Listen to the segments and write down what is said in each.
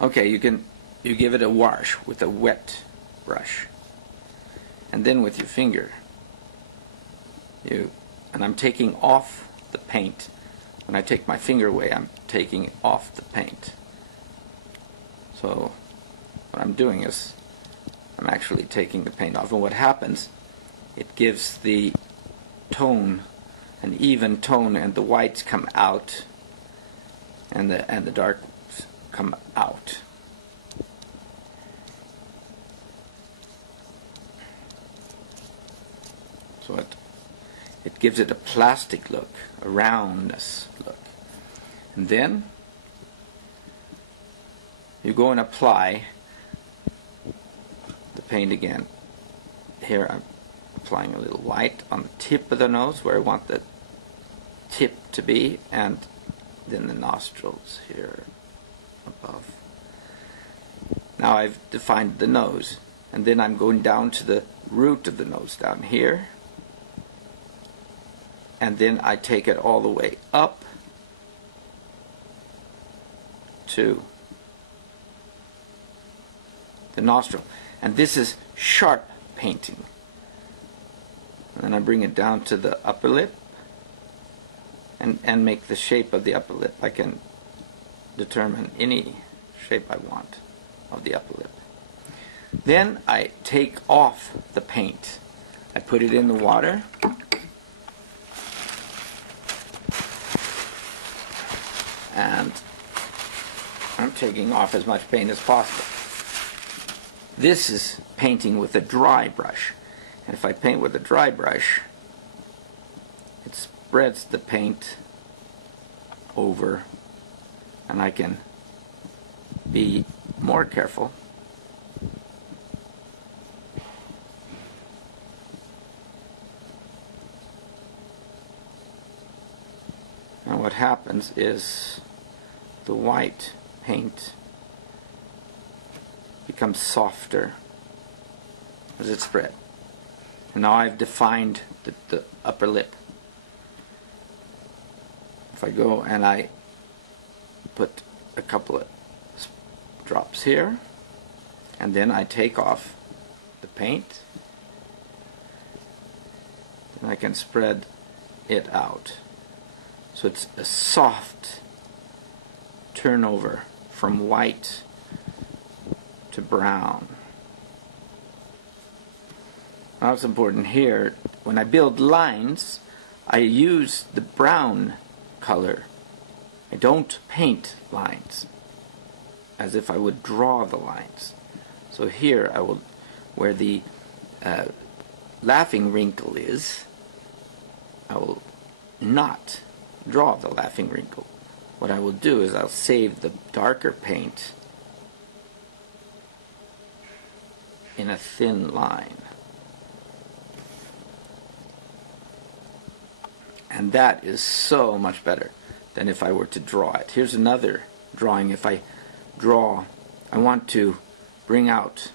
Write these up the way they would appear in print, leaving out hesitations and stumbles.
Okay, you give it a wash with a wet brush, and then with your finger and I'm taking off the paint. When I take my finger away, I'm taking off the paint. So what I'm doing is I'm actually taking the paint off, and what happens, it gives the tone an even tone, and the whites come out and the darks come out. So it gives it a plastic look, a roundness look. And then you go and apply the paint again. Here I'm applying a little white on the tip of the nose where I want the tip to be, and then the nostrils here above. Now I've defined the nose, and then I'm going down to the root of the nose down here, and then I take it all the way up to the nostril. And this is sharp painting. And then I bring it down to the upper lip and make the shape of the upper lip. I can determine any shape I want of the upper lip. Then I take off the paint. I put it in the water. And I'm taking off as much paint as possible. This is painting with a dry brush. And if I paint with a dry brush, it spreads the paint over, and I can be more careful. And what happens is the white paint becomes softer as it spread. And now I've defined the upper lip. If I go and I put a couple of drops here, and then I take off the paint, and I can spread it out. So it's a soft turnover from white to brown. Now it's important here, when I build lines, I use the brown color. I don't paint lines as if I would draw the lines. So here I will, where the laughing wrinkle is, I will not draw the laughing wrinkle. What I will do is I'll save the darker paint in a thin line. And that is so much better than if I were to draw it. Here's another drawing. If I draw, I want to bring out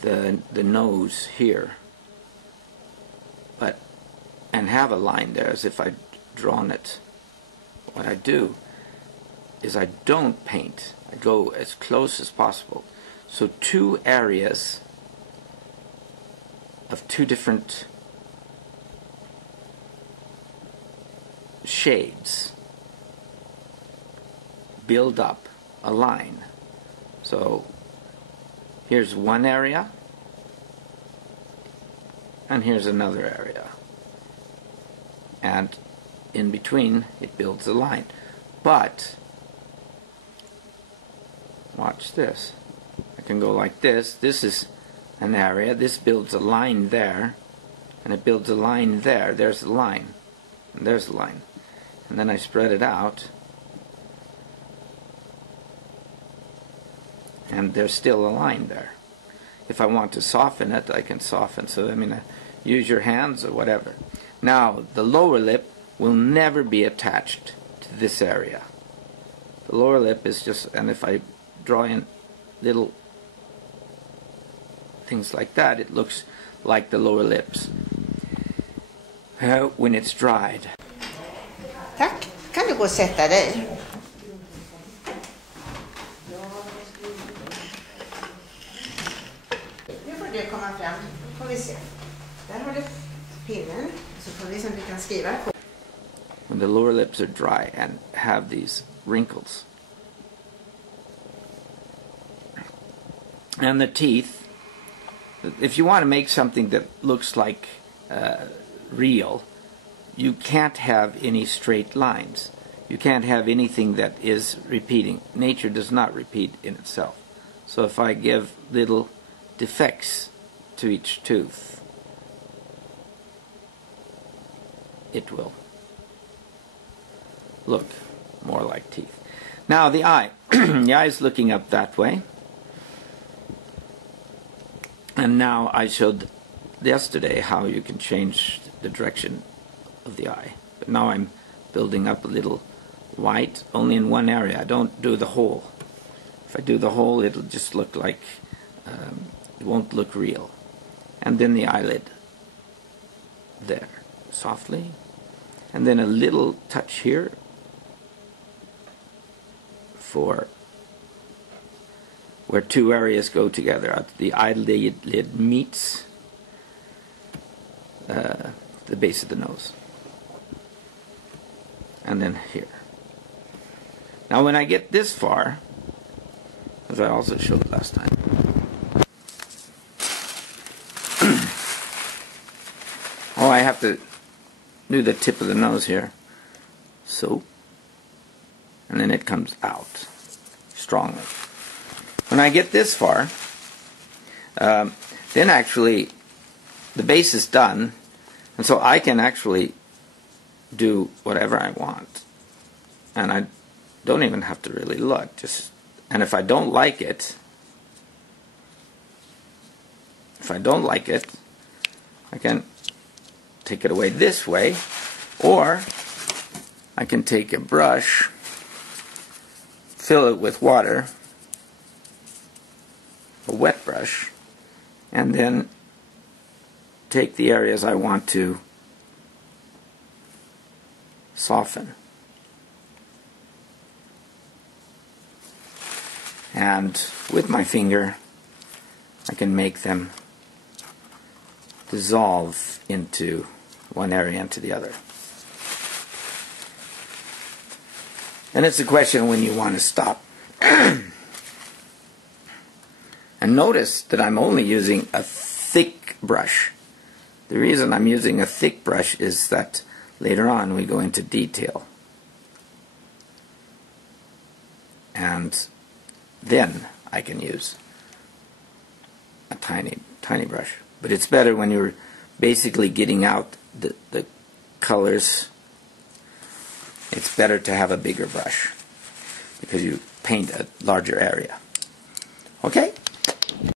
the nose here, and have a line there as if I'd drawn it. What I do is I don't paint. I go as close as possible. So two areas of two different shades build up a line. So here's one area, and here's another area, and in between it builds a line. But watch this. I can go like this. This is an area. This builds a line there, and it builds a line there. There's the line, and there's the line. And then I spread it out, and there's still a line there. If I want to soften it, I can soften. So I mean, use your hands or whatever. Now the lower lip will never be attached to this area. The lower lip is just, and if I draw in little things like that, it looks like the lower lips when it's dried. Tack, kan du gå och sätta dig? when the lower lips are dry and have these wrinkles. And the teeth, if you want to make something that looks like real, you can't have any straight lines. You can't have anything that is repeating. Nature does not repeat in itself. So if I give little defects to each tooth, it will look more like teeth. Now the eye. The eye is looking up that way. And now I showed yesterday how you can change the direction of the eye. But now I'm building up a little white only in one area. I don't do the whole. If I do the whole, it'll just look like, it won't look real. And then the eyelid there, softly. And then a little touch here for where two areas go together. The eyelid meets the base of the nose. And then here. Now when I get this far, as I also showed last time, oh, I have to do the tip of the nose here. So. And then it comes out strongly. When I get this far, then actually the base is done, and so I can actually do whatever I want. And I don't even have to really look. And if I don't like it, I can take it away this way, or I can take a brush, fill it with water, a wet brush, and then take the areas I want to soften. And with my finger, I can make them dissolve into one area into the other. And it's a question when you want to stop. And notice that I'm only using a thick brush. The reason I'm using a thick brush is that later on we go into detail. And then I can use a tiny brush. But it's better when you're basically getting out the colors. It's better to have a bigger brush because you paint a larger area. Okay?